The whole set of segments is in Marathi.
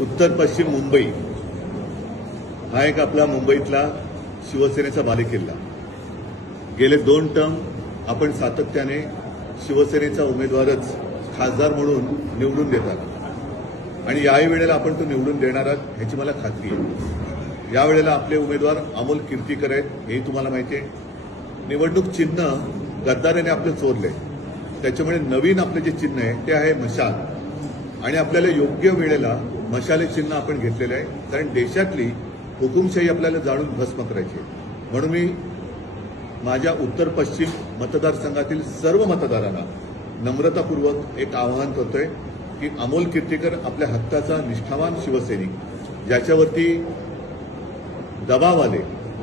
उत्तर पश्चिम मुंबई हा एक आपला मुंबईतला शिवसेनेचा बालेकिल्ला। गेले 2 टर्म आपण सातत्याने शिवसेनेचा उमेदवारच खासदार म्हणून निवडून देतात आणि याही वेळेला आपण तो निवडून देणार आहात ह्याची मला खात्री आहे। यावेळेला आपले उमेदवार अमोल कीर्तीकर आहेत, हेही तुम्हाला माहिती आहे। निवडणूक चिन्ह गद्दाराने आपलं चोरलंय, त्याच्यामुळे नवीन आपलं जे चिन्ह आहे ते आहे मशाल आणि आपल्याला योग्य वेळेला मशाले चिन्ह आपण घेतलेलं आहे, कारण देशातली हुकुमशाही आपल्याला जाणून भस्म करायची आहे। म्हणून मी माझ्या उत्तर पश्चिम मतदारसंघातील सर्व मतदारांना नम्रतापूर्वक एक आवाहन करतोय की अमोल कीर्तीकर आपल्या हक्काचा निष्ठावान शिवसैनिक, ज्याच्यावरती दबाव आले,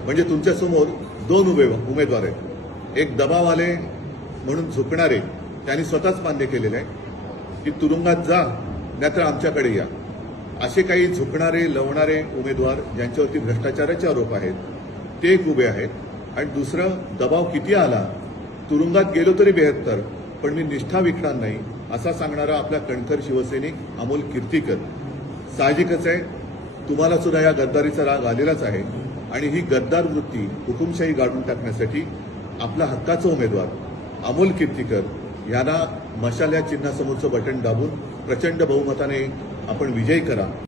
म्हणजे तुमच्यासमोर 2 उमेदवार आहेत। एक दबाव आले म्हणून झुकणारे, त्यांनी स्वतःच मान्य केलेलं आहे की तुरुंगात जा नाहीतर आमच्याकडे या। असे काही झुकणारे लवणारे उमेदवार ज्यांच्यावरती भ्रष्टाचाराचे आरोप आहेत ते एक उभे आहेत। आणि दुसरं, दबाव किती आला, तुरुंगात गेलो तरी 72, पण मी निष्ठा विकणार नाही असा सांगणारा आपला कणखर शिवसैनिक अमोल कीर्तीकर। साहजिकच आहे, तुम्हाला सुद्धा या गद्दारीचा राग आलेलाच आहे आणि ही गद्दार वृत्ती हुकुमशाही गाडून टाकण्यासाठी आपला हक्काचा उमेदवार अमोल कीर्तीकर यांना मशाल या चिन्हासमोरचं बटन दाबून प्रचंड बहुमताने आपण विजयी करा।